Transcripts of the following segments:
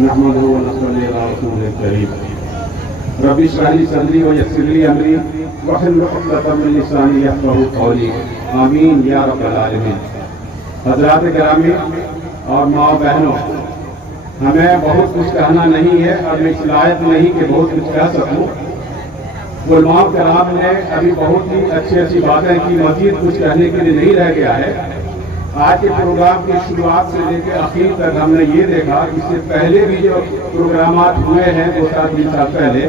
नहमदुहु व नसल्ली अला रसूलिल करीम। रब्बि इश्रह ली सदरी व यस्सिर ली अमरी वहलुल उक़दतम मिन लिसानी यफ़क़हू क़ौली। आमीन या रब्बल आलमीन। हज़रात गिरामी और माँ बहनों, हमें बहुत कुछ कहना नहीं है और मैं इस लायक नहीं कि बहुत कुछ कह सकूं। उलमा कराम ने अभी बहुत ही अच्छी बातें की, मज़ीद कुछ कहने के लिए नहीं रह गया है। आज के प्रोग्राम की शुरुआत से लेकर आखिर तक हमने ये देखा, इससे पहले भी जो प्रोग्रामात हुए हैं 2-3 साल पहले,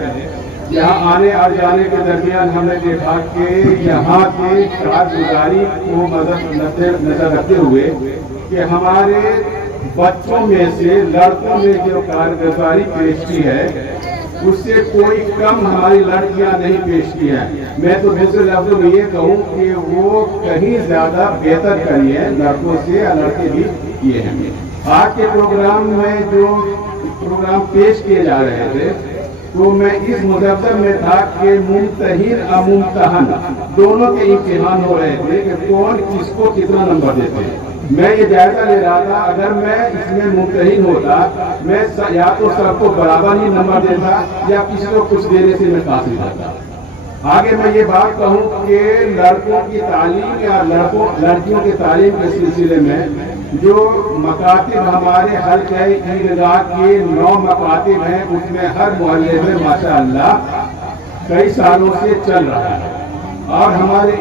यहाँ आने और जाने के दरमियान हमने देखा कि यहाँ के कारगुजारी को नजर रखते हुए कि हमारे बच्चों में से लड़कों में जो कारगुजारी पेश की है उससे कोई कम हमारी लड़कियां नहीं पेश की हैं। मैं तो दूसरे लफ्ज़ों में ये कहूँ कि वो कहीं ज़्यादा बेहतर करी है लड़कों से, या लड़के भी किए हैं। आज के प्रोग्राम में जो प्रोग्राम पेश किए जा रहे थे तो मैं इस मुज़फ़्फ़र में था कि मुम्तहिन और मुम्तहन दोनों के इम्तिहान हो रहे थे कि कौन किसको कितना नंबर देते हैं। मैं ये जायजा ले रहा था, अगर मैं इसमें मुम्तहिन होता मैं या तो सबको बराबर ही नंबर देता या किसी को कुछ देने से मैं काफी रहता। आगे मैं ये बात कहूँ कि लड़कों की तालीम या लड़कियों की तालीम के सिलसिले में जो मकातिब हमारे हल्क़े ईदगाह के 9 मकातिब हैं, उसमें हर मोहल्ले में माशाअल्लाह कई सालों से चल रहा है। और हमारे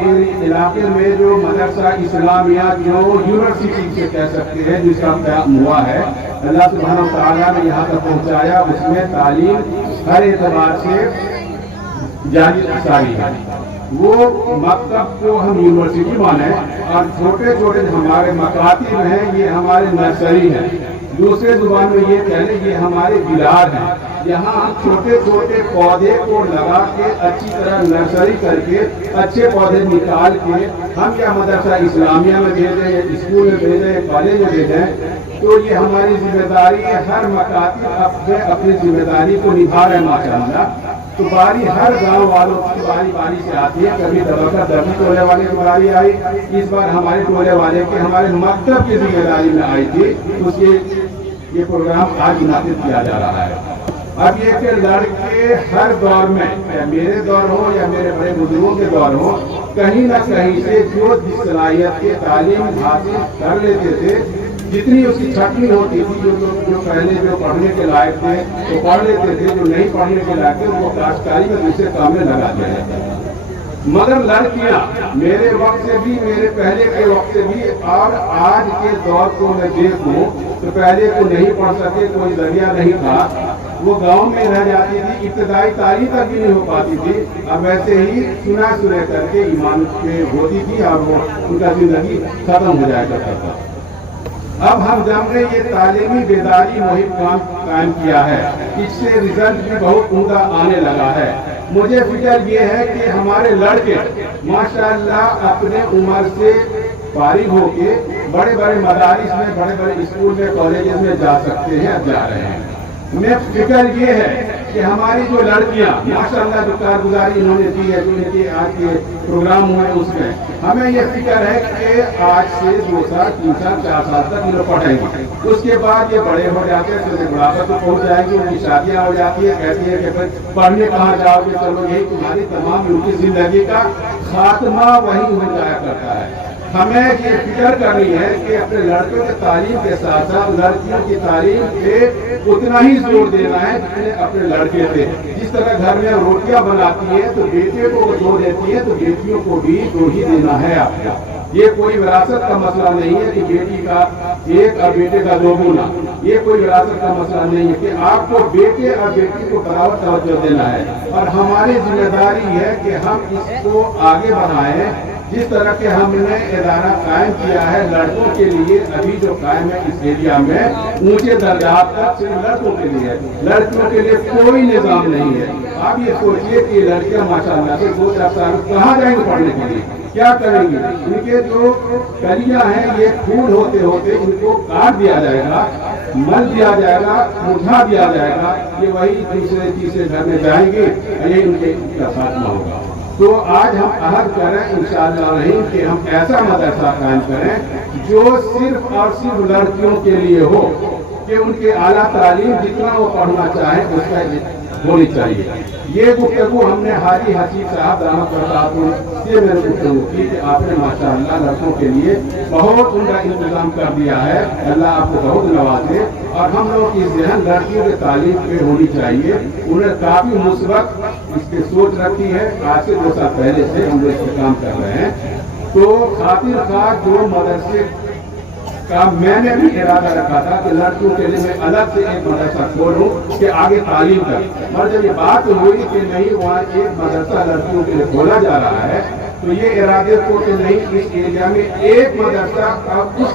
इलाके में जो मदरसा इस्लामिया जो यूनिवर्सिटी से कह सकते हैं जिसका क़याम हुआ है, अल्लाह सुब्हानहू व तआला ने यहाँ तक पहुँचाया, उसमें तालीम हर एतबार से जारी सारी है। वो मकतब को हम यूनिवर्सिटी माने और छोटे छोटे हमारे मकातिब हैं ये हमारे नर्सरी हैं। दूसरे जुबान में ये कह लें ये हमारे बिलार हैं। यहाँ हम छोटे छोटे पौधे को लगा के अच्छी तरह नर्सरी करके अच्छे पौधे निकाल के हम या मदरसा इस्लामिया में भेजें, स्कूल में भेजें, कॉलेज में भेजें, तो ये हमारी जिम्मेदारी है। हर मकातिब अपनी जिम्मेदारी को निभा रहे हैं माशाअल्लाह। तो बारी हर गांव वालों की बारी से आती है। कभी दबका दबी टोले वाले की बारी आई, इस बार हमारे टोले वाले के हमारे मकतब की जिम्मेदारी में आई थी, उसके ये प्रोग्राम आज मुनाफिद किया जा रहा है। अब ये कि लड़के हर दौर में, या मेरे दौर हो या मेरे बड़े बुजुर्गों के दौर हो, कहीं ना कहीं से जो जिस सलाहियत के तालीम हासिल कर लेते थे, जितनी उसकी छटनी होती थी, जो पहले जो पढ़ने के लायक थे तो पढ़ लेते थे, जो नहीं पढ़ने के लायक थे वो काश्तकारी में दूसरे काम में लगा दिया जाता था। मगर लड़कियां मेरे वक्त से भी, मेरे पहले के वक्त से भी और आज के दौर को मैं देखूं तो पहले को नहीं पढ़ सके, कोई जरिया नहीं था, वो गांव में रह जाती थी, इब्तदाई तालीम तक भी नहीं हो पाती थी। अब वैसे ही सुना करके ईमान पे होती थी और वो उनका जिंदगी खत्म हो जाया करता था। अब हम जब ने ये तालीमी बेदारी मुहिम कायम किया है, इससे रिजल्ट भी बहुत उम्दा आने लगा है। मुझे फिक्र ये है कि हमारे लड़के माशाअल्लाह अपने उम्र से फारिग होके बड़े बड़े मदारिस में, बड़े बड़े स्कूल में, कॉलेजेस में जा सकते हैं, जा रहे हैं। मैं फिक्र ये है कि हमारी जो लड़कियां माशाअल्लाह जो कारगुजारी इन्होंने दी है, जो इनके आज के प्रोग्राम हुए उसमें हमें ये फिक्र है कि आज से 2 साल 3 साल 4 साल तक ये लोग पढ़ेंगे। उसके बाद ये बड़े हो जाते हैं, फिर बुढ़ापा को पहुंच जाएंगे, उनकी शादियां हो जाती है, कहती है कि फिर पढ़ने कहाँ जाओगे, चलो यही तुम्हारी तमाम उनकी जिंदगी का खात्मा वही हो जाया करता है। हमें ये फिक्र करनी है कि अपने लड़कों की तालीम के साथ साथ लड़कियों की तालीम पे उतना ही जोर देना है जितने अपने लड़के थे। जिस तरह घर में रोटियां बनाती है तो बेटे को दो देती है, तो बेटियों को भी 2 ही देना है आपको। ये कोई विरासत का मसला नहीं है कि बेटी का 1 और बेटे का 2 गुना, ये कोई विरासत का मसला नहीं है कि आपको बेटे और बेटी को बराबर तवज्जो देना है। और हमारी जिम्मेदारी है कि हम इसको आगे बढ़ाएं। जिस तरह के हमने इदारा कायम किया है लड़कों के लिए, अभी जो कायम है इस एरिया में ऊंचे दर्जात तक सिर्फ लड़कों के लिए, लड़कियों के लिए कोई निजाम नहीं है। आप ये सोचिए कि लड़कियां माशाअल्लाह से 2-4 साल कहाँ जाएंगे पढ़ने के लिए, क्या करेंगे? इनके जो कलियां हैं ये फूल होते होते इनको काट दिया जाएगा, मल दिया जाएगा, मुरझा दिया जाएगा, ये वही दूसरे तीसरे घर में जाएंगे, ये उनके खात्मा होगा। तो आज हम अहद करें इंशाअल्लाह रहीम कि हम ऐसा मदरसा कायम करें जो सिर्फ और सिर्फ लड़कियों के लिए हो, कि उनके आला तालीम जितना वो पढ़ना चाहे उसका होनी चाहिए। ये गुफ्तगू हमने हाजी हसीब साहब दामद बरकातुहू से मेरे गुफ्तगू की कि आपने माशाअल्लाह लड़कों के लिए बहुत उम्दा इंतजाम कर दिया है। अल्लाह आपको बहुत नवाजे। और हम लोग की जहन लड़कियों की तालीम पे होनी चाहिए। उन्हें काफी मुस्बत इसकी सोच रखी है। आज से 2 साल पहले से हम लोग इस पे काम कर रहे हैं। तो खातिर का जो मदरसे का मैंने भी इरादा रखा था कि लड़कियों के लिए मैं अलग से एक मदरसा खोलूं कि आगे तालीम कर। मगर जब ये बात हुई कि नहीं वहाँ एक मदरसा लड़कियों के लिए खोला जा रहा है, तो ये इरादे को कि नहीं इस एरिया में एक मदरसा अब उस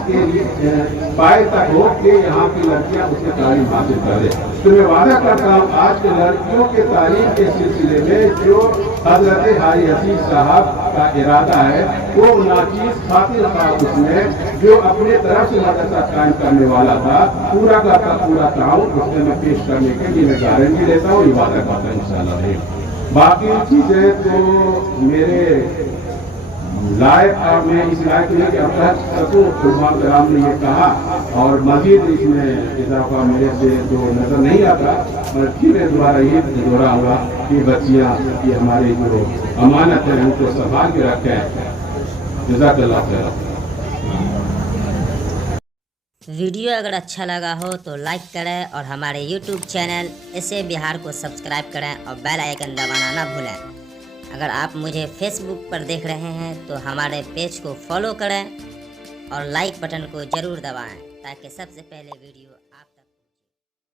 पाए तक हो कि यहाँ की लड़कियाँ उससे तालीम हासिल कर दे। तो मैं वादा करता हूँ आज के लड़कियों के तालीम के सिलसिले में जो हजरत हाजी हसीब साहब का इरादा है वो नाचीज खातिर था। उसमें जो अपने तरफ से मदरसा कायम करने वाला था पूरा का पूरा ताउन उसमें मैं पेश करने के लिए मैं गारंटी लेता हूँ, वादा करता हूँ इंशाअल्लाह। बाकी चीजें तो मेरे लायक मैं इस लायक नहीं कि अब तक सकूँ खुदमान कराम ने ये कहा और मजीद इसमें इजाफा मेरे से जो नजर नहीं आता। मैं फिर दोबारा ये दोहराऊंगा कि बच्चियाँ ये हमारी जो अमानत है उनको संभाल के रखें। जज़ाकल्लाह खैर। वीडियो अगर अच्छा लगा हो तो लाइक करें और हमारे YouTube चैनल ऐसे बिहार को सब्सक्राइब करें और बेल आइकन दबाना ना भूलें। अगर आप मुझे Facebook पर देख रहे हैं तो हमारे पेज को फॉलो करें और लाइक बटन को ज़रूर दबाएं ताकि सबसे पहले वीडियो